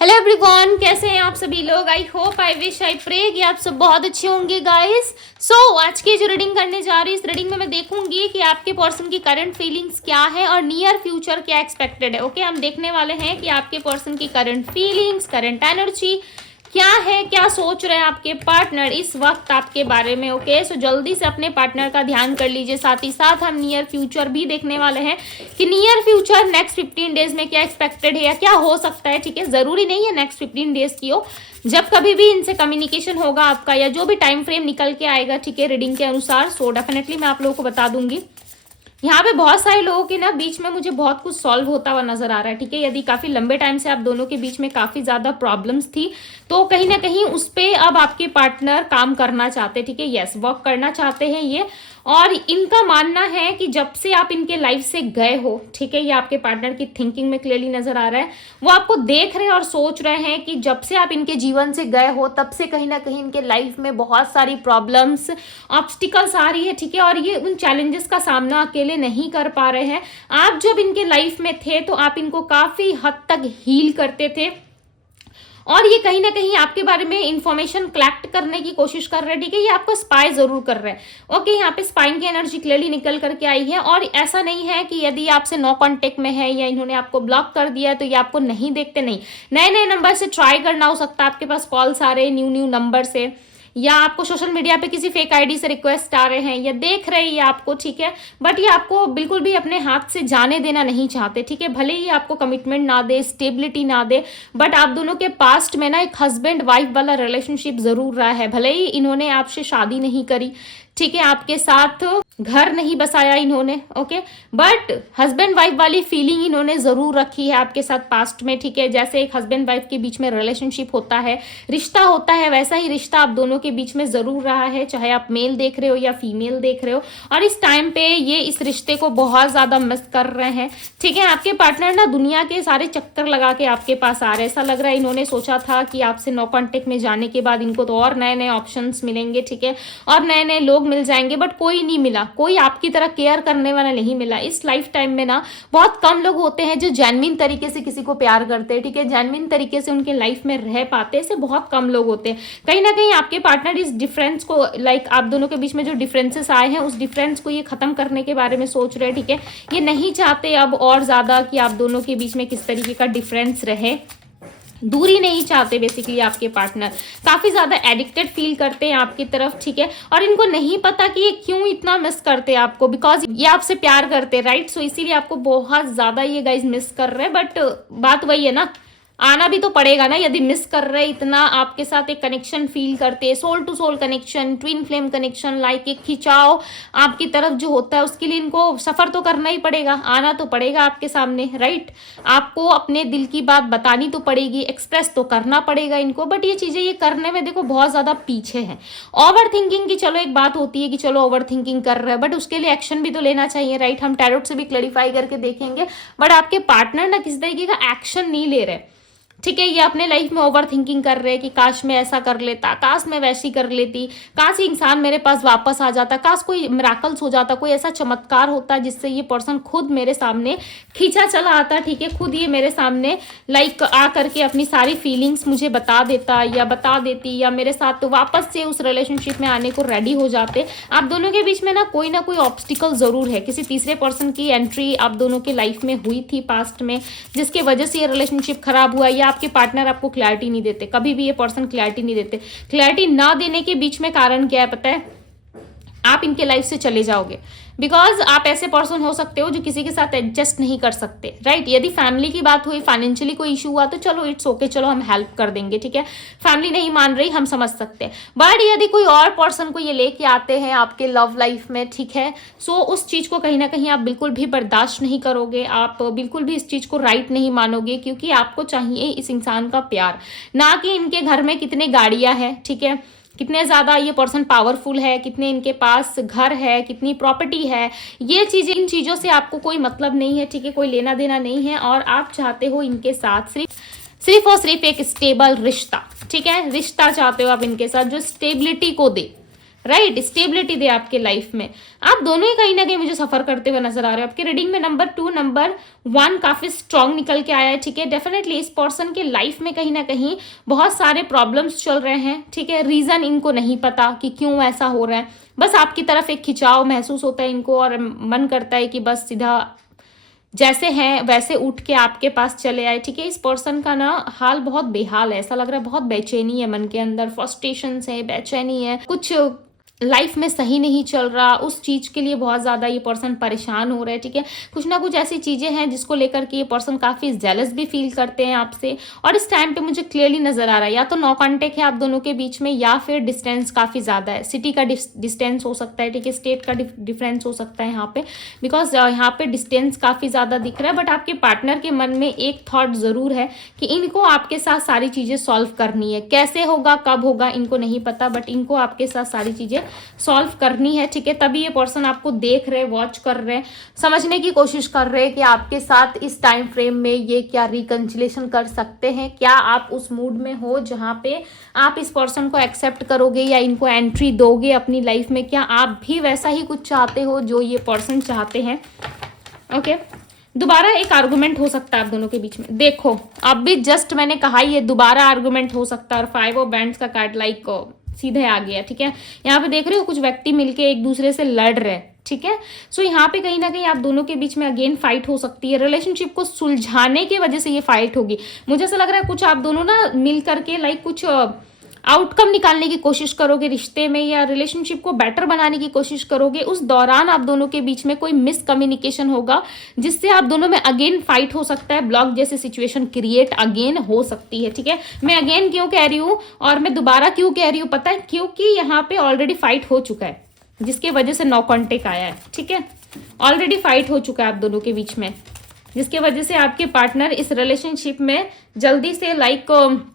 Hello everyone, कैसे हैं आप सभी लोग। I hope, I wish, I pray कि आप सब बहुत अच्छे होंगे गाइस। आज की जो रीडिंग करने जा रही है, इस रीडिंग में मैं देखूंगी कि आपके पर्सन की करंट फीलिंग्स क्या है और नियर फ्यूचर क्या एक्सपेक्टेड है। ओके, हम देखने वाले हैं कि आपके पर्सन की करंट फीलिंग्स, करंट एनर्जी क्या है, क्या सोच रहे हैं आपके पार्टनर इस वक्त आपके बारे में। ओके, सो जल्दी से अपने पार्टनर का ध्यान कर लीजिए। साथ ही साथ हम नियर फ्यूचर भी देखने वाले हैं कि नियर फ्यूचर नेक्स्ट 15 डेज में क्या एक्सपेक्टेड है या क्या हो सकता है। ठीक है, जरूरी नहीं है नेक्स्ट 15 डेज की हो, जब कभी भी इनसे कम्युनिकेशन होगा आपका या जो भी टाइम फ्रेम निकल के आएगा, ठीक है, रीडिंग के अनुसार, सो डेफिनेटली मैं आप लोगों को बता दूंगी। यहाँ पे बहुत सारे लोगों के ना बीच में मुझे बहुत कुछ सॉल्व होता हुआ नजर आ रहा है। ठीक है, यदि काफी लंबे टाइम से आप दोनों के बीच में काफी ज्यादा प्रॉब्लम्स थी तो कहीं ना कहीं उस पे अब आपके पार्टनर काम करना चाहते हैं। ठीक है, यस, वर्क करना चाहते हैं ये। और इनका मानना है कि जब से आप इनके लाइफ से गए हो, ठीक है, ये आपके पार्टनर की थिंकिंग में क्लियरली नजर आ रहा है। वो आपको देख रहे हैं और सोच रहे हैं कि जब से आप इनके जीवन से गए हो तब से कहीं ना कहीं इनके लाइफ में बहुत सारी प्रॉब्लम्स, ऑब्स्टिकल्स आ रही है। ठीक है, और ये उन चैलेंजेस का सामना अकेले नहीं कर पा रहे हैं। आप जब इनके लाइफ में थे तो आप इनको काफी हद तक हील करते थे और ये कहीं ना कहीं आपके बारे में इंफॉर्मेशन कलेक्ट करने की कोशिश कर रहे हैं। ठीक है, ये आपको स्पाई जरूर कर रहे हैं। ओके, यहाँ पे स्पाइंग की एनर्जी क्लियरली निकल करके आई है और ऐसा नहीं है कि यदि आपसे नो कांटेक्ट में है या इन्होंने आपको ब्लॉक कर दिया है तो ये आपको नहीं देखते, नहीं। नए नए नंबर से ट्राई करना हो सकता है, आपके पास कॉल्स आ रहे हैं न्यू नंबर से, या आपको सोशल मीडिया पे किसी फेक आईडी से रिक्वेस्ट आ रहे हैं या देख रहे हैं ये आपको। ठीक है, बट ये आपको बिल्कुल भी अपने हाथ से जाने देना नहीं चाहते। ठीक है, भले ही आपको कमिटमेंट ना दे, स्टेबिलिटी ना दे, बट आप दोनों के पास्ट में ना एक हस्बैंड वाइफ वाला रिलेशनशिप जरूर रहा है। भले ही इन्होंने आपसे शादी नहीं करी, ठीक है, आपके साथ घर नहीं बसाया इन्होंने, ओके, बट हस्बैंड वाइफ वाली फीलिंग इन्होंने जरूर रखी है आपके साथ पास्ट में। ठीक है, जैसे एक हस्बैंड वाइफ के बीच में रिलेशनशिप होता है, रिश्ता होता है, वैसा ही रिश्ता आप दोनों के बीच में जरूर रहा है, चाहे आप मेल देख रहे हो या फीमेल देख रहे हो। और इस टाइम पे ये इस रिश्ते को बहुत ज्यादा मिस कर रहे हैं। ठीक है, आपके पार्टनर ना दुनिया के सारे चक्कर लगा के आपके पास आ रहे हैं। ऐसा लग रहा है इन्होंने सोचा था कि आपसे नो कॉन्टेक्ट में जाने के बाद इनको तो और नए नए ऑप्शंस मिलेंगे, ठीक है, और नए नए लोग मिल जाएंगे, बट कोई नहीं मिला, कोई आपकी तरह केयर करने वाला नहीं मिला। इस लाइफ टाइम में ना बहुत कम लोग होते हैं जो जेन्युइन तरीके से किसी को प्यार करते हैं। ठीक है, जेन्युइन तरीके से उनके लाइफ में रह पाते हैं, ऐसे बहुत कम लोग होते हैं। कहीं ना कहीं आपके पार्टनर इस डिफरेंस को, लाइक आप दोनों के बीच में जो डिफरेंसेस आए हैं उस डिफरेंस को ये खत्म करने के बारे में सोच रहे हैं। ठीक है, ये नहीं चाहते अब और ज्यादा कि आप दोनों के बीच में किस तरीके का डिफरेंस रहे, दूरी नहीं चाहते। बेसिकली आपके पार्टनर काफी ज्यादा एडिक्टेड फील करते हैं आपकी तरफ। ठीक है, और इनको नहीं पता कि ये क्यों इतना मिस करते हैं आपको, बिकॉज ये आपसे प्यार करते हैं, राइट। सो इसीलिए आपको बहुत ज्यादा ये गाइज मिस कर रहे हैं। बट बात वही है ना, आना भी तो पड़ेगा ना, यदि मिस कर रहे इतना, आपके साथ एक कनेक्शन फील करते हैं, soul to soul connection, twin flame connection, like एक खिंचाव आपकी तरफ जो होता है, उसके लिए इनको सफर तो करना ही पड़ेगा, आना तो पड़ेगा आपके सामने, राइट। आपको अपने दिल की बात बतानी तो पड़ेगी, एक्सप्रेस तो करना पड़ेगा इनको। बट ये चीजें ये करने में देखो बहुत ज्यादा पीछे है। ओवर थिंकिंग की चलो एक बात होती है कि चलो ओवर थिंकिंग कर रहे हैं, बट उसके लिए एक्शन भी तो लेना चाहिए, राइट। हम टैरोट से भी क्लैरिफाई करके देखेंगे, बट आपके पार्टनर ना किसी तरीके का एक्शन नहीं ले रहे। ठीक है, ये अपने लाइफ में ओवर थिंकिंग कर रहे हैं कि काश मैं ऐसा कर लेता, काश मैं वैसी कर लेती, काश ये इंसान मेरे पास वापस आ जाता, काश कोई मिराकल्स हो जाता, कोई ऐसा चमत्कार होता जिससे ये पर्सन खुद मेरे सामने खींचा चला आता। ठीक है, खुद ये मेरे सामने लाइक आ करके अपनी सारी फीलिंग्स मुझे बता देता या बता देती, या मेरे साथ तो वापस से उस रिलेशनशिप में आने को रेडी हो जाते। आप दोनों के बीच में ना कोई ऑब्स्टिकल जरूर है, किसी तीसरे पर्सन की एंट्री आप दोनों के लाइफ में हुई थी पास्ट में, जिसकी वजह से ये रिलेशनशिप खराब हुआ, या आपके पार्टनर आपको क्लैरिटी नहीं देते। कभी भी ये पर्सन क्लैरिटी नहीं देते। क्लैरिटी ना देने के बीच में कारण क्या है पता है? आप इनके लाइफ से चले जाओगे, बिकॉज आप ऐसे पर्सन हो सकते हो जो किसी के साथ एडजस्ट नहीं कर सकते, राइट। यदि फैमिली की बात हुई, फाइनेंशियली कोई इशू हुआ तो चलो इट्स ओके, चलो हम हेल्प कर देंगे, ठीक है, फैमिली नहीं मान रही, हम समझ सकते हैं। बट यदि कोई और पर्सन को ये लेके आते हैं आपके लव लाइफ में, ठीक है, सो उस चीज को कहीं ना कहीं आप बिल्कुल भी बर्दाश्त नहीं करोगे, आप बिल्कुल भी इस चीज को राइट नहीं मानोगे, क्योंकि आपको चाहिए इस इंसान का प्यार, ना कि इनके घर में कितने गाड़ियां हैं, ठीक है, कितने ज्यादा ये पर्सन पावरफुल है, कितने इनके पास घर है, कितनी प्रॉपर्टी है। ये चीजें, इन चीजों से आपको कोई मतलब नहीं है, ठीक है, कोई लेना देना नहीं है। और आप चाहते हो इनके साथ सिर्फ और सिर्फ एक स्टेबल रिश्ता, ठीक है, रिश्ता चाहते हो आप इनके साथ जो स्टेबिलिटी को दे, राइट, स्टेबिलिटी दे आपके लाइफ में। आप दोनों ही कहीं ना कहीं मुझे सफर करते हुए नजर आ रहे हो। आपके रीडिंग में नंबर 2, नंबर 1 काफी स्ट्रांग निकल के आया है, ठीक है। डेफिनेटली इस पर्सन के लाइफ में कहीं ना कहीं बहुत सारे प्रॉब्लम्स चल रहे हैं, ठीक है। रीजन इनको नहीं पता कि क्यों ऐसा हो रहा है, बस आपकी तरफ एक खिंचाव महसूस होता है इनको और मन करता है कि बस सीधा जैसे हैं वैसे उठ के आपके पास चले आए, ठीक है। इस पर्सन का ना हाल बहुत बेहाल है, ऐसा लग रहा है बहुत बेचैनी है मन के अंदर, फ्रस्ट्रेशन है, बेचैनी है, कुछ लाइफ में सही नहीं चल रहा, उस चीज के लिए बहुत ज्यादा ये पर्सन परेशान हो रहे हैं, ठीक है। कुछ ना कुछ ऐसी चीजें हैं जिसको लेकर के ये पर्सन काफी जेलस भी फील करते हैं आपसे। और इस टाइम पे मुझे क्लियरली नजर आ रहा है या तो नो कांटेक्ट है आप दोनों के बीच में, या फिर डिस्टेंस काफी ज्यादा है। सिटी का डिस्टेंस हो सकता है, ठीक है, स्टेट का डिफरेंस हो सकता है यहाँ पे, बिकॉज यहाँ पे डिस्टेंस काफी ज्यादा दिख रहा है। बट आपके पार्टनर के मन में एक थॉट जरूर है कि इनको आपके साथ सारी चीजें सॉल्व करनी है। कैसे होगा, कब होगा, इनको नहीं पता, बट इनको आपके साथ सारी चीजें सॉल्व करनी है, ठीक है। तभी ये पर्सन आपको देख रहे, वॉच कर रहे, समझने की कोशिश कर रहे हैं कि आपके साथ इस टाइम फ्रेम में ये क्या रिकंसिलिएशन कर सकते हैं। क्या आप उस मूड में हो जहां पे आप इस पर्सन को एक्सेप्ट करोगे या इनको एंट्री दोगे अपनी लाइफ में? क्या आप भी वैसा ही कुछ चाहते हो जो ये पर्सन चाहते हैं? ओके, दोबारा एक आर्गुमेंट हो सकता है आप दोनों के बीच में। देखो अब भी जस्ट मैंने कहा ये दोबारा आर्गुमेंट हो सकता है। और 5 ऑफ बैंड्स का कार्ड लाइक सीधे आ गया, ठीक है। यहाँ पे देख रहे हो कुछ व्यक्ति मिलके एक दूसरे से लड़ रहे हैं, ठीक है। सो यहाँ पे कहीं ना कहीं आप दोनों के बीच में अगेन फाइट हो सकती है। रिलेशनशिप को सुलझाने की वजह से ये फाइट होगी। मुझे ऐसा लग रहा है कुछ आप दोनों ना मिल करके लाइक कुछ आउटकम निकालने की कोशिश करोगे रिश्ते में, या रिलेशनशिप को बेटर बनाने की कोशिश करोगे। उस दौरान आप दोनों के बीच में कोई मिसकम्युनिकेशन होगा जिससे आप दोनों में अगेन फाइट हो सकता है, ब्लॉक जैसी सिचुएशन क्रिएट अगेन हो सकती है, ठीक है। मैं अगेन क्यों कह रही हूँ और मैं दोबारा क्यों कह रही हूँ पता है? क्योंकि यहाँ पे ऑलरेडी फाइट हो चुका है जिसके वजह से नो कॉन्टेक्ट आया है, ठीक है। ऑलरेडी फाइट हो चुका है आप दोनों के बीच में, जिसके वजह से आपके पार्टनर इस रिलेशनशिप में जल्दी से लाइक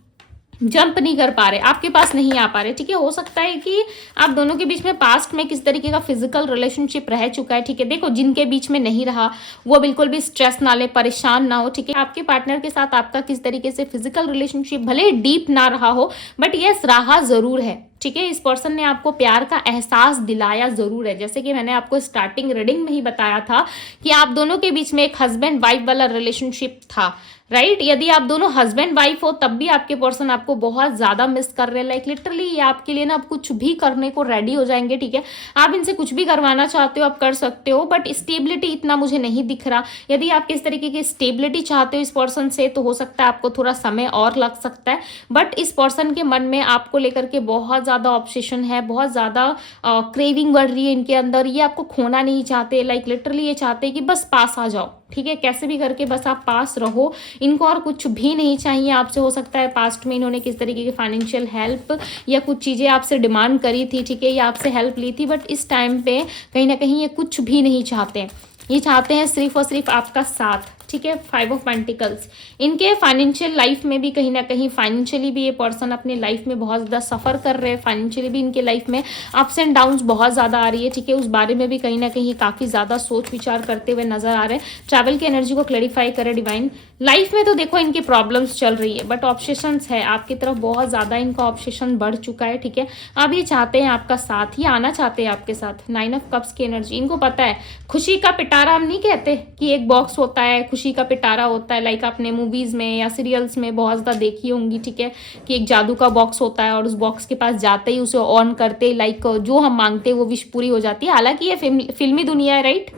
जंप नहीं कर पा रहे, आपके पास नहीं आ पा रहे, ठीक है। हो सकता है कि आप दोनों के बीच में पास्ट में किस तरीके का फिजिकल रिलेशनशिप रह चुका है, ठीक है। देखो जिनके बीच में नहीं रहा वो बिल्कुल भी स्ट्रेस ना ले, परेशान ना हो, ठीक है। आपके पार्टनर के साथ आपका किस तरीके से फिजिकल रिलेशनशिप भले डीप ना रहा हो बट यस रहा जरूर है, ठीक है। इस पर्सन ने आपको प्यार का एहसास दिलाया जरूर है। जैसे कि मैंने आपको स्टार्टिंग रीडिंग में ही बताया था कि आप दोनों के बीच में एक हस्बैंड वाइफ वाला रिलेशनशिप था, राइट। यदि आप दोनों हस्बैंड वाइफ हो तब भी आपके पर्सन आपको बहुत ज्यादा मिस कर रहे हैं। लाइक लिटरली ये आपके लिए ना कुछ भी करने को रेडी हो जाएंगे, ठीक है। आप इनसे कुछ भी करवाना चाहते हो आप कर सकते हो, बट स्टेबिलिटी इतना मुझे नहीं दिख रहा। यदि आप किस तरीके की स्टेबिलिटी चाहते हो इस पर्सन से तो हो सकता है आपको थोड़ा समय और लग सकता है। बट इस पर्सन के मन में आपको लेकर के बहुत ज्यादा ऑब्सेशन है, बहुत ज्यादा क्रेविंग बढ़ रही है इनके अंदर। ये आपको खोना नहीं चाहते, लाइक लिटरली ये चाहते हैं कि बस पास आ जाओ, ठीक है। कैसे भी करके बस आप पास रहो, इनको और कुछ भी नहीं चाहिए आपसे। हो सकता है पास्ट में इन्होंने किस तरीके की फाइनेंशियल हेल्प या कुछ चीज़ें आपसे डिमांड करी थी, ठीक है, या आपसे हेल्प ली थी, बट इस टाइम पे कहीं ना कहीं ये कुछ भी नहीं चाहते। ये चाहते हैं सिर्फ और सिर्फ आपका साथ, ठीक है। 5 ऑफ पेंटिकल्स इनके फाइनेंशियल लाइफ में भी कहीं ना कहीं फाइनेंशियली भी ये पर्सन अपने लाइफ में बहुत ज़्यादा सफ़र कर रहे हैं। फाइनेंशियली भी इनके लाइफ में अप्स एंड डाउन्स बहुत ज़्यादा आ रही है, ठीक है। उस बारे में भी कहीं ना कहीं काफ़ी ज़्यादा सोच विचार करते हुए नजर आ रहे हैं। ट्रैवल की एनर्जी को क्लैरिफाई करे डिवाइन। लाइफ में तो देखो इनकी प्रॉब्लम्स चल रही है बट ऑब्सेशंस है आपकी तरफ, बहुत ज़्यादा इनका ऑब्सेशन बढ़ चुका है, ठीक है। अब ये चाहते हैं आपका साथ, ये आना चाहते हैं आपके साथ। 9 ऑफ कप्स की एनर्जी, इनको पता है खुशी का पिटारा हम नहीं कहते कि एक बॉक्स होता है खुशी का पिटारा होता है, लाइक आपने मूवीज में या सीरियल्स में बहुत ज़्यादा देखी होंगी, ठीक है, कि एक जादू का बॉक्स होता है और उस बॉक्स के पास जाते ही उसे ऑन करते लाइक जो हम मांगते हैं वो विश पूरी हो जाती है। हालांकि ये फिल्मी दुनिया है, राइट।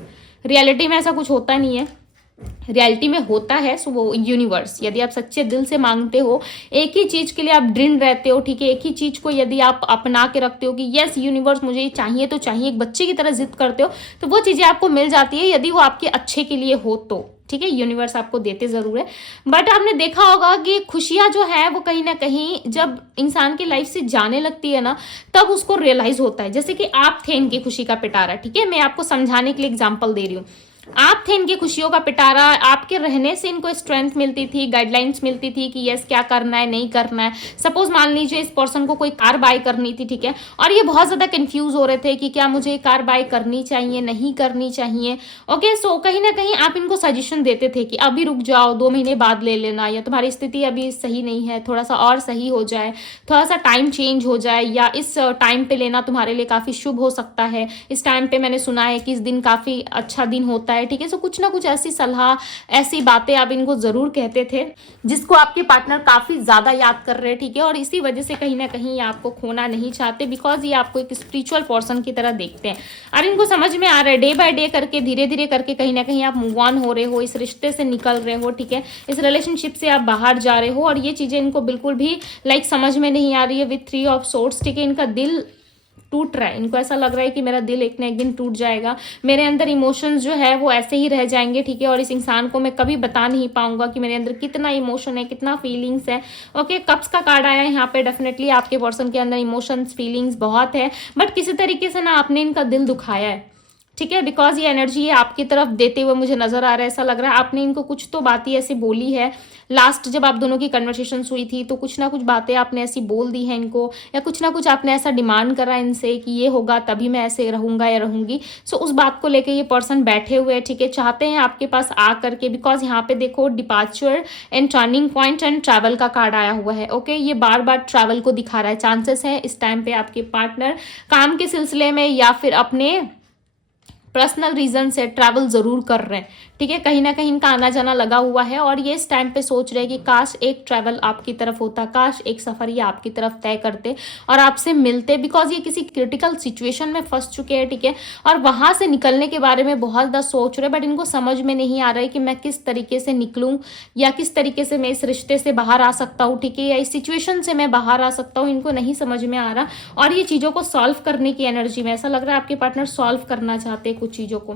रियलिटी में ऐसा कुछ होता नहीं है। रियलिटी में होता है सो वो यूनिवर्स, यदि आप सच्चे दिल से मांगते हो, एक ही चीज के लिए आप दृढ़ रहते हो, ठीक है, एक ही चीज को यदि आप अपना के रखते हो कि यस यूनिवर्स मुझे ये चाहिए तो चाहिए, एक बच्चे की तरह जिद करते हो तो वो चीजें आपको मिल जाती है यदि वो आपके अच्छे के लिए हो तो, ठीक है। यूनिवर्स आपको देते जरूर है। बट आपने देखा होगा कि खुशियां जो है वो कहीं ना कहीं जब इंसान की लाइफ से जाने लगती है ना तब उसको रियलाइज होता है। जैसे कि आप थे इनकी खुशी का पिटारा, ठीक है। मैं आपको समझाने के लिए एग्जाम्पल दे रही हूँ। आप थे इनकी खुशियों का पिटारा, आपके रहने से इनको स्ट्रेंथ मिलती थी, गाइडलाइंस मिलती थी कि यस क्या करना है नहीं करना है। सपोज मान लीजिए इस पर्सन को कोई कार बाय करनी थी, ठीक है, और ये बहुत ज़्यादा कंफ्यूज हो रहे थे कि क्या मुझे कार बाय करनी चाहिए नहीं करनी चाहिए। ओके, सो कहीं ना कहीं आप इनको सजेशन देते थे कि अभी रुक जाओ, 2 महीने बाद ले लेना, या तुम्हारी स्थिति अभी सही नहीं है, थोड़ा सा और सही हो जाए, थोड़ा सा टाइम चेंज हो जाए, या इस टाइम पे लेना तुम्हारे लिए काफ़ी शुभ हो सकता है, इस टाइम पे मैंने सुना है कि इस दिन काफ़ी अच्छा दिन होता है, ठीक है। सो कुछ ना कुछ ऐसी सलाह, ऐसी बातें आप इनको ज़रूर कहते थे जिसको आपके पार्टनर काफ़ी ज़्यादा याद कर रहे हैं, ठीक है, और इसी वजह से कहीं ना कहीं ये आपको खोना नहीं चाहते, बिकॉज ये आपको एक स्पिरिचुअल पर्सन की तरह देखते हैं। और इनको समझ में आ रहा है डे बाय डे करके, धीरे धीरे करके कहीं ना कहीं आप मूव ऑन हो रहे हो, इस रिश्ते से निकल रहे हो, ठीक है, इस रिलेशनशिप से आप बाहर जा रहे हो, और ये चीज़ें इनको बिल्कुल भी समझ में नहीं आ रही है विथ 3 ऑफ सोर्ड्स, ठीक है। इनका दिल टूट रहा है, इनको ऐसा लग रहा है कि मेरा दिल एक ना एक दिन टूट जाएगा, मेरे अंदर इमोशंस जो है वो ऐसे ही रह जाएंगे, ठीक है, और इस इंसान को मैं कभी बता नहीं पाऊंगा कि मेरे अंदर कितना इमोशन है, कितना फीलिंग्स है। ओके, कप्स का कार्ड आया है यहाँ पे, डेफिनेटली आपके पर्सन के अंदर इमोशंस फीलिंग्स बहुत है, बट किसी तरीके से ना आपने इनका दिल दुखाया है, ठीक है, बिकॉज ये एनर्जी है आपकी तरफ देते हुए मुझे नजर आ रहा है। ऐसा लग रहा है आपने इनको कुछ तो बातें ऐसी बोली है, लास्ट जब आप दोनों की कन्वर्सेशन हुई थी तो कुछ ना कुछ बातें आपने ऐसी बोल दी हैं इनको, या कुछ ना कुछ आपने ऐसा डिमांड करा इनसे कि ये होगा तभी मैं ऐसे रहूंगा या रहूंगी। सो उस बात को लेके ये पर्सन बैठे हुए हैं, ठीक है, चाहते हैं आपके पास आ करके, बिकॉज यहाँ पे देखो departure and turning point and travel का कार्ड आया हुआ है। ओके, ये बार बार ट्रैवल को दिखा रहा है, चांसेस है इस टाइम पे आपके पार्टनर काम के सिलसिले में या फिर अपने पर्सनल रीजन से ट्रैवल जरूर कर रहे हैं, ठीक है, कहीं ना कहीं इनका आना जाना लगा हुआ है, और ये इस टाइम पे सोच रहे हैं कि काश एक ट्रैवल आपकी तरफ होता, काश एक सफर ये आपकी तरफ तय करते और आपसे मिलते, बिकॉज ये किसी क्रिटिकल सिचुएशन में फंस चुके हैं, ठीक है, और वहां से निकलने के बारे में बहुत ज़्यादा सोच रहे हैं, बट इनको समझ में नहीं आ रहा है कि मैं किस तरीके से निकलूँ या किस तरीके से मैं इस रिश्ते से बाहर आ सकता हूँ, ठीक है, या इस सिचुएशन से मैं बाहर आ सकता हूँ, इनको नहीं समझ में आ रहा। और ये चीज़ों को सॉल्व करने की एनर्जी में ऐसा लग रहा है आपके पार्टनर सॉल्व करना चाहते हैं कुछ चीज़ों को।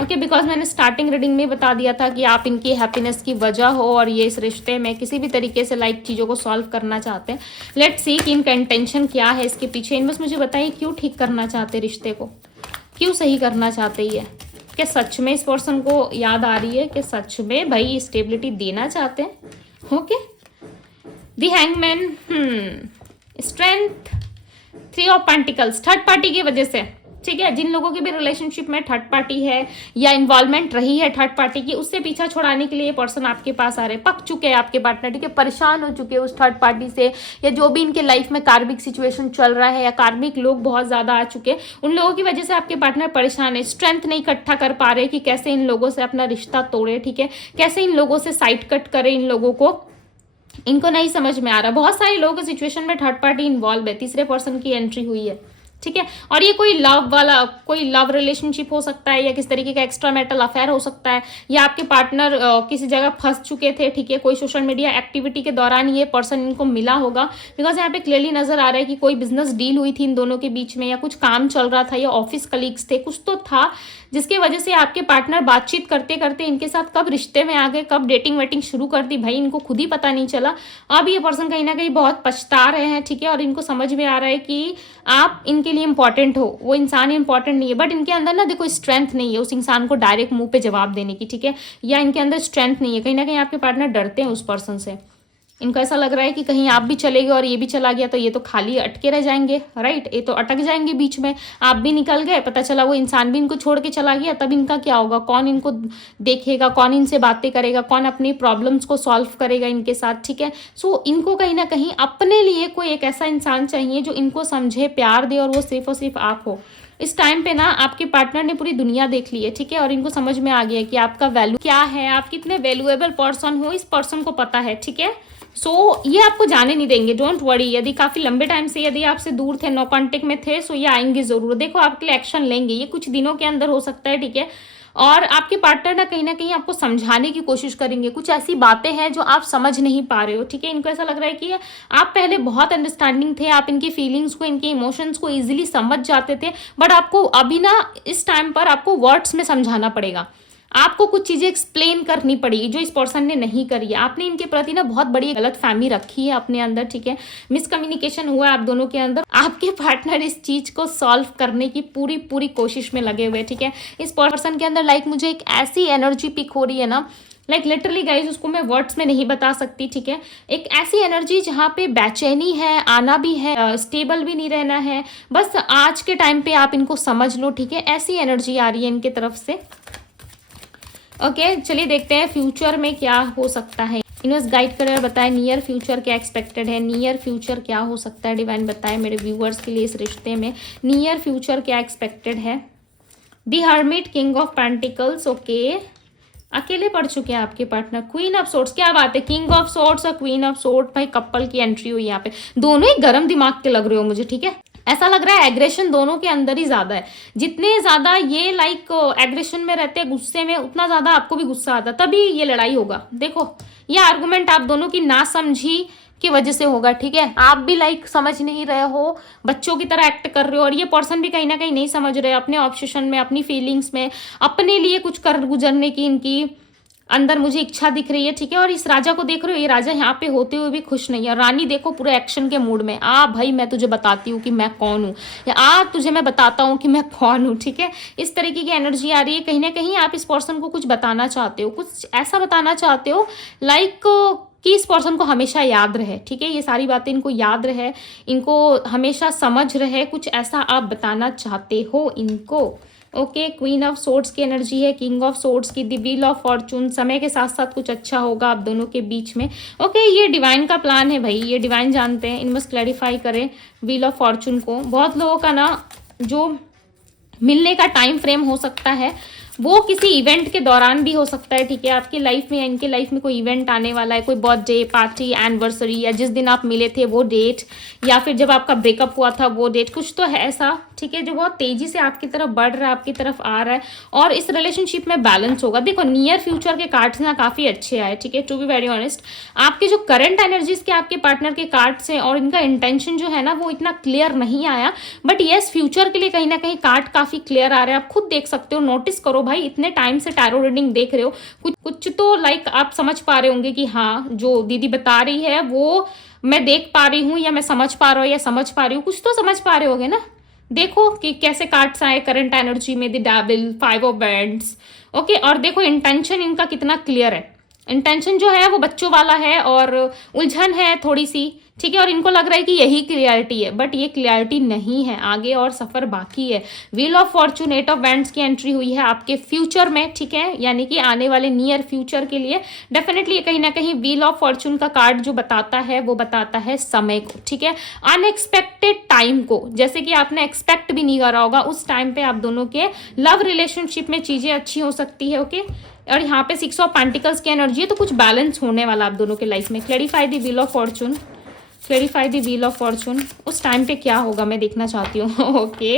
ओके, बिकॉज मैंने स्टार्टिंग रीडिंग में बता दिया था कि आप इनकी हैप्पीनेस की वजह हो, और ये इस रिश्ते में किसी भी तरीके से चीज़ों को सॉल्व करना चाहते हैं। लेट्स सी कि इनका इंटेंशन क्या है इसके पीछे। इन बस मुझे बताइए क्यों ठीक करना चाहते रिश्ते को, क्यों सही करना चाहते ये, क्या सच में इस पर्सन को याद आ रही है, कि सच में भाई स्टेबिलिटी देना चाहते हैं। Okay, the hangman, strength, 3 of pentacles, third party की वजह से, ठीक है, जिन लोगों की भी रिलेशनशिप में थर्ड पार्टी है या इन्वॉल्वमेंट रही है थर्ड पार्टी की, उससे पीछा छुड़ाने के लिए ये पर्सन आपके पास आ रहे हैं, पक चुके हैं आपके पार्टनर, ठीक है, परेशान हो चुके हैं उस थर्ड पार्टी से, या जो भी इनके लाइफ में कार्मिक सिचुएशन चल रहा है या कार्मिक लोग बहुत ज्यादा आ चुके हैं, उन लोगों की वजह से आपके पार्टनर परेशान है, स्ट्रेंथ नहीं इकट्ठा कर पा रहे कि कैसे इन लोगों से अपना रिश्ता तोड़े, ठीक है, कैसे इन लोगों से साइड कट करे, इन लोगों को इनको नहीं समझ में आ रहा। बहुत सारे लोगों के सिचुएशन में थर्ड पार्टी इन्वॉल्व है, तीसरे पर्सन की एंट्री हुई है, ठीक है, और ये कोई लव रिलेशनशिप हो सकता है, या किस तरीके का एक्स्ट्रा मैरिटल अफेयर हो सकता है, या आपके पार्टनर किसी जगह फंस चुके थे, ठीक है, कोई सोशल मीडिया एक्टिविटी के दौरान ये पर्सन इनको मिला होगा, बिकॉज यहाँ पे क्लियरली नजर आ रहा है कि कोई बिजनेस डील हुई थी इन दोनों के बीच में, या कुछ काम चल रहा था, या ऑफिस कलीग्स थे, कुछ तो था जिसकी वजह से आपके पार्टनर बातचीत करते करते इनके साथ कब रिश्ते में आ गए, कब डेटिंग वेटिंग शुरू कर दी, भाई इनको खुद ही पता नहीं चला। अब ये पर्सन कहीं ना कहीं बहुत पछता रहे हैं, ठीक है, और इनको समझ में आ रहा है कि आप इनके लिए इंपॉर्टेंट हो, वो इंसान इंपॉर्टेंट नहीं है, बट इनके अंदर ना देखो स्ट्रेंथ नहीं है उस इंसान को डायरेक्ट मुंह पे जवाब देने की, ठीक है, या इनके अंदर स्ट्रेंथ नहीं है, कहीं ना कहीं आपके पार्टनर डरते हैं उस पर्सन से। इनको ऐसा लग रहा है कि कहीं आप भी चले गए और ये भी चला गया तो ये तो खाली अटके रह जाएंगे, राइट, ये तो अटक जाएंगे बीच में, आप भी निकल गए, पता चला वो इंसान भी इनको छोड़ के चला गया, तब इनका क्या होगा, कौन इनको देखेगा, कौन इनसे बातें करेगा, कौन अपनी प्रॉब्लम्स को सॉल्व करेगा इनके साथ, ठीक है। सो इनको कहीं ना कहीं अपने लिए कोई एक ऐसा इंसान चाहिए जो इनको समझे, प्यार दे, और वो सिर्फ और सिर्फ आप हो। इस टाइम पे ना आपके पार्टनर ने पूरी दुनिया देख ली है, ठीक है, और इनको समझ में आ गया है कि आपका वैल्यू क्या है, आप कितने वैल्यूएबल पर्सन हो, इस पर्सन को पता है, ठीक है। सो ये आपको जाने नहीं देंगे, डोंट वरी। यदि काफी लंबे टाइम से यदि आपसे दूर थे, नो कांटेक्ट में थे, सो ये आएंगे जरूर, देखो आपके लिए एक्शन लेंगे, ये कुछ दिनों के अंदर हो सकता है, ठीक है, और आपके पार्टनर ना कहीं आपको समझाने की कोशिश करेंगे, कुछ ऐसी बातें हैं जो आप समझ नहीं पा रहे हो, ठीक है, इनको ऐसा लग रहा है कि आप पहले बहुत अंडरस्टैंडिंग थे, आप इनकी फीलिंग्स को, इनके इमोशंस को इजीली समझ जाते थे, बट आपको अभी ना इस टाइम पर आपको वर्ड्स में समझाना पड़ेगा, आपको कुछ चीजें एक्सप्लेन करनी पड़ेगी जो इस पर्सन ने नहीं करी है। आपने इनके प्रति ना बहुत बड़ी गलत फहमी रखी है अपने अंदर, ठीक है, मिसकम्युनिकेशन हुआ है आप दोनों के अंदर। आपके पार्टनर इस चीज को सॉल्व करने की पूरी पूरी कोशिश में लगे हुए, ठीक है। इस पर्सन के अंदर मुझे एक ऐसी एनर्जी पिक हो रही है ना, लिटरली गाइज उसको मैं वर्ड्स में नहीं बता सकती, ठीक है। एक ऐसी एनर्जी जहाँ पे बेचैनी है, आना भी है, स्टेबल भी नहीं रहना है, बस आज के टाइम पे आप इनको समझ लो, ठीक है। ऐसी एनर्जी आ रही है इनके तरफ से। ओके चलिए देखते हैं फ्यूचर में क्या हो सकता है। यूनिवर्स गाइड करें, बताएं नियर फ्यूचर क्या एक्सपेक्टेड है, नियर फ्यूचर क्या हो सकता है। डिवाइन बताएं मेरे व्यूअर्स के लिए इस रिश्ते में नियर फ्यूचर क्या एक्सपेक्टेड है। The hermit, king of pentacles, okay अकेले पड़ चुके हैं आपके पार्टनर। क्वीन ऑफ सोर्ड्स, क्या बात है, किंग ऑफ सोर्ड्स और क्वीन ऑफ सोर्ड, भाई कपल की एंट्री हुई यहाँ पे। दोनों ही गर्म दिमाग के लग रहे हो मुझे, ठीक है। ऐसा लग रहा है एग्रेशन दोनों के अंदर ही ज्यादा है। जितने ज्यादा ये एग्रेशन में रहते हैं, गुस्से में, उतना ज्यादा आपको भी गुस्सा आता है, तभी ये लड़ाई होगा। देखो ये आर्गुमेंट आप दोनों की नासमझी की वजह से होगा, ठीक है। आप भी समझ नहीं रहे हो, बच्चों की तरह एक्ट कर रहे हो, और ये पर्सन भी कहीं ना कहीं नहीं समझ रहे अपने ऑब्सेशन में, अपनी फीलिंग्स में, अपने लिए कुछ कर गुजरने की इनकी अंदर मुझे इच्छा दिख रही है, ठीक है। और इस राजा को देख रहे हो, ये राजा यहाँ पे होते हुए भी खुश नहीं है। रानी देखो पूरे एक्शन के मूड में, भाई मैं तुझे बताती हूँ कि मैं कौन हूँ, या तुझे मैं बताता हूँ कि मैं कौन हूँ, ठीक है। इस तरीके की एनर्जी आ रही है। कहीं ना कहीं आप इस पर्सन को कुछ बताना चाहते हो, कुछ ऐसा बताना चाहते हो कि इस पर्सन को हमेशा याद रहे, ठीक है। ये सारी बातें इनको याद रहे, इनको हमेशा समझ रहे, कुछ ऐसा आप बताना चाहते हो इनको। ओके क्वीन ऑफ सोर्ड्स की एनर्जी है, किंग ऑफ सोर्ड्स की, द व्हील ऑफ फॉर्चून। समय के साथ साथ कुछ अच्छा होगा आप दोनों के बीच में। ओके ये डिवाइन का प्लान है भाई, ये डिवाइन जानते हैं, इनमें क्लैरिफाई करें व्हील ऑफ फॉर्चून को। बहुत लोगों का ना जो मिलने का टाइम फ्रेम हो सकता है वो किसी इवेंट के दौरान भी हो सकता है, ठीक है। आपकी लाइफ में या इनके लाइफ में कोई इवेंट आने वाला है, कोई बर्थडे पार्टी, एनिवर्सरी, या जिस दिन आप मिले थे वो डेट, या फिर जब आपका ब्रेकअप हुआ था वो डेट, कुछ तो है ऐसा, ठीक है, जो बहुत तेजी से आपकी तरफ बढ़ रहा है, आपकी तरफ आ रहा है, और इस रिलेशनशिप में बैलेंस होगा। देखो नियर फ्यूचर के कार्ड्स ना काफी अच्छे आए, ठीक है। टू बी वेरी ऑनेस्ट, आपके जो करंट एनर्जीज के आपके पार्टनर के कार्ड्स हैं और इनका इंटेंशन जो है ना वो इतना क्लियर नहीं आया, बट येस फ्यूचर के लिए कहीं ना कहीं कार्ड काफी क्लियर आ रहे हैं। आप खुद देख सकते हो, नोटिस करो भाई, इतने टाइम से टैरो रीडिंग देख रहे हो, कुछ तो आप समझ पा रहे होंगे कि हाँ जो दीदी बता रही है वो मैं देख पा रही हूँ, या मैं समझ पा रहा हूँ, या समझ पा रही हूँ, कुछ तो समझ पा रहे होगे ना। देखो कि कैसे कार्ड्स आए करंट एनर्जी में, the devil, 5 of wands, okay. और देखो इंटेंशन इनका कितना क्लियर है, इंटेंशन जो है वो बच्चों वाला है और उलझन है थोड़ी सी, ठीक है। और इनको लग रहा है कि यही क्लियरिटी है, बट ये क्लियरिटी नहीं है, आगे और सफर बाकी है। Wheel of Fortune, 8 of wands की एंट्री हुई है आपके फ्यूचर में, ठीक है, यानी कि आने वाले नियर फ्यूचर के लिए डेफिनेटली कहीं ना कहीं व्हील ऑफ फॉर्चून का कार्ड जो बताता है वो बताता है समय को, ठीक है, अनएक्सपेक्टेड टाइम को, जैसे कि आपने एक्सपेक्ट भी नहीं करा होगा उस टाइम पे आप दोनों के लव रिलेशनशिप में चीजें अच्छी हो सकती है, ओके। और यहाँ पे 6 ऑफ पेंटिकल्स की एनर्जी है, तो कुछ बैलेंस होने वाला आप दोनों के लाइफ में। Clarify the wheel of Fortune, clarify the wheel of Fortune, उस टाइम पे क्या होगा मैं देखना चाहती हूँ। ओके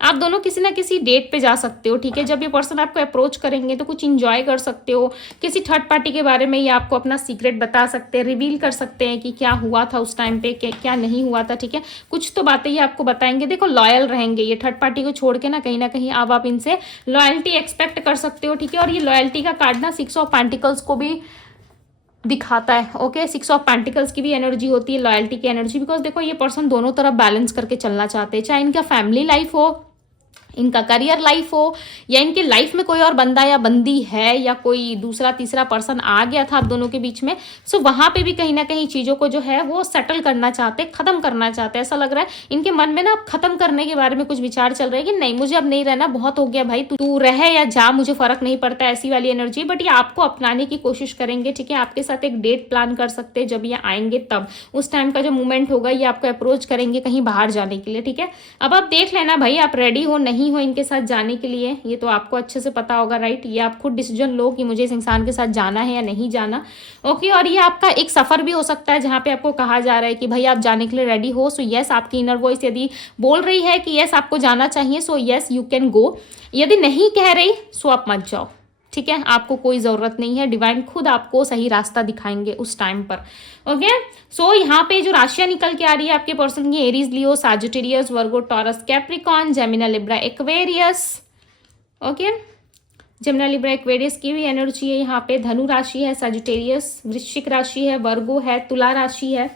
आप दोनों किसी ना किसी डेट पे जा सकते हो, ठीक है। जब ये पर्सन आपको अप्रोच करेंगे तो कुछ इंजॉय कर सकते हो, किसी थर्ड पार्टी के बारे में ये आपको अपना सीक्रेट बता सकते हैं, रिवील कर सकते हैं कि क्या हुआ था उस टाइम पे, क्या नहीं हुआ था, ठीक है। कुछ तो बातें ये आपको बताएंगे। देखो लॉयल रहेंगे ये, थर्ड पार्टी को छोड़ के ना कहीं अब आप इनसे लॉयल्टी एक्सपेक्ट कर सकते हो, ठीक है। और ये लॉयल्टी का कार्ड ना 6 ऑफ पेंटिकल्स को भी दिखाता है, ओके। 6 ऑफ पेंटिकल्स की भी एनर्जी होती है, लॉयल्टी की एनर्जी, बिकॉज देखो ये पर्सन दोनों तरफ बैलेंस करके चलना चाहते हैं, चाहे इनका फैमिली लाइफ हो, इनका करियर लाइफ हो, या इनके लाइफ में कोई और बंदा या बंदी है, या कोई दूसरा तीसरा पर्सन आ गया था आप दोनों के बीच में। सो वहां पे भी कहीं ना कहीं चीजों को जो है वो सेटल करना चाहते, खत्म करना चाहते। ऐसा लग रहा है इनके मन में ना अब खत्म करने के बारे में कुछ विचार चल रहे हैं कि नहीं मुझे अब नहीं रहना, बहुत हो गया भाई, तू रहे या जा मुझे फर्क नहीं पड़ता, ऐसी वाली एनर्जी। बट ये आपको अपनाने की कोशिश करेंगे, ठीक है। आपके साथ एक डेट प्लान कर सकते हैं, जब ये आएंगे तब उस टाइम का जो मूवमेंट होगा ये आपको अप्रोच करेंगे कहीं बाहर जाने के लिए, ठीक है। अब आप देख लेना भाई आप रेडी हो नहीं हो इनके साथ जाने के लिए, ये तो आपको अच्छे से पता होगा, राइट। ये आप खुद डिसीजन लो कि मुझे इस इंसान के साथ जाना है या नहीं जाना, ओके। और ये आपका एक सफर भी हो सकता है जहां पे आपको कहा जा रहा है कि भाई आप जाने के लिए रेडी हो, सो यस आपकी इनर वॉइस यदि बोल रही है कि यस आपको जाना चाहिए, so yes you can go. यदि नहीं कह रही सो आप मत जाओ, ठीक है। आपको कोई जरूरत नहीं है, डिवाइन खुद आपको सही रास्ता दिखाएंगे उस टाइम पर, ओके। सो यहाँ पे जो राशियां निकल के आ रही है आपके पर्सन की, Aries, Leo, Sagittarius, Virgo, Taurus, Capricorn, Gemini, Libra, Aquarius, okay. Gemini Libra Aquarius की भी एनर्जी है यहाँ पे। धनु राशि है, सजिटेरियस, वृश्चिक राशि है, वर्गो है, तुला राशि है,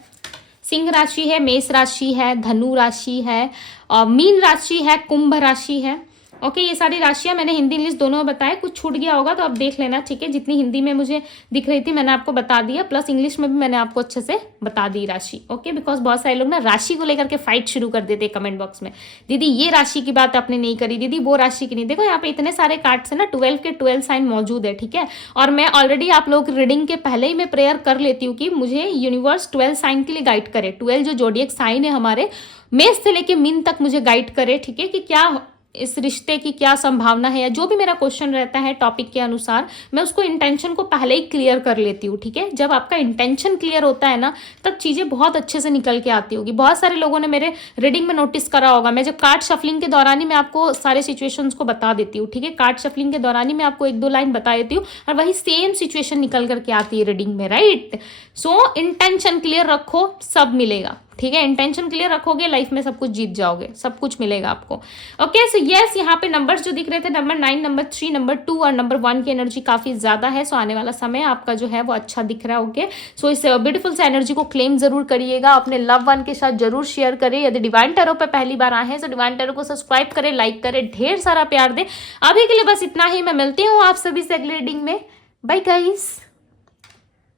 सिंह राशि है, मेष राशि है, धनु राशि है, और मीन राशि है, कुंभ राशि है। ओके, ये सारी राशियां मैंने हिंदी इंग्लिश दोनों बताए, कुछ छूट गया होगा तो आप देख लेना, ठीक है। जितनी हिंदी में मुझे दिख रही थी मैंने आपको बता दिया, प्लस इंग्लिश में भी मैंने आपको अच्छे से बता दी राशि। ओके, बिकॉज बहुत सारे लोग ना राशि को लेकर के फाइट शुरू कर देते हैं कमेंट बॉक्स में, दीदी ये राशि की बात आपने नहीं करी, दीदी वो राशि की नहीं। देखो यहाँ पे इतने सारे कार्ड्स है ना, 12 के 12 साइन मौजूद है, ठीक है। और मैं ऑलरेडी आप लोग रीडिंग के पहले ही मैं प्रेयर कर लेती हूँ कि मुझे यूनिवर्स 12 साइन के लिए गाइड करे। 12 जो जोडिएक साइन है हमारे, मेष से लेके मीन तक मुझे गाइड करे, ठीक है, कि क्या इस रिश्ते की क्या संभावना है, या जो भी मेरा क्वेश्चन रहता है टॉपिक के अनुसार, मैं उसको इंटेंशन को पहले ही क्लियर कर लेती हूँ, ठीक है। जब आपका इंटेंशन क्लियर होता है ना, तब चीज़ें बहुत अच्छे से निकल के आती होगी। बहुत सारे लोगों ने मेरे रीडिंग में नोटिस करा होगा, मैं जब कार्ड शफलिंग के दौरान ही मैं आपको सारे सिचुएशंस को बता देती हूँ, ठीक है। कार्ड शफलिंग के दौरान ही मैं आपको 1-2 लाइन बता देती हूँ और वही सेम सिचुएशन निकल करके आती है रीडिंग में, राइट। सो इंटेंशन क्लियर रखो, सब मिलेगा, ठीक है। इंटेंशन क्लियर रखोगे, लाइफ में सब कुछ जीत जाओगे, सब कुछ मिलेगा आपको। ओके, सो यस, यहाँ पे नंबर्स जो दिख रहे थे, नंबर 9, नंबर 3, नंबर 2 और नंबर 1 की एनर्जी काफी ज्यादा है। सो आने वाला समय आपका जो है वो अच्छा दिख रहा है। ओके, सो इस ब्यूटीफुल से एनर्जी को क्लेम जरूर करिएगा, अपने लव वन के साथ जरूर शेयर करें। यदि डिवाइन टैरो पे पहली बार आए हैं तो डिवाइन टैरो को सब्सक्राइब करें, लाइक करें, ढेर सारा प्यार दें। अभी के लिए बस इतना ही, मैं मिलती हूँ आप सभी से अगली रीडिंग में। Bye guys.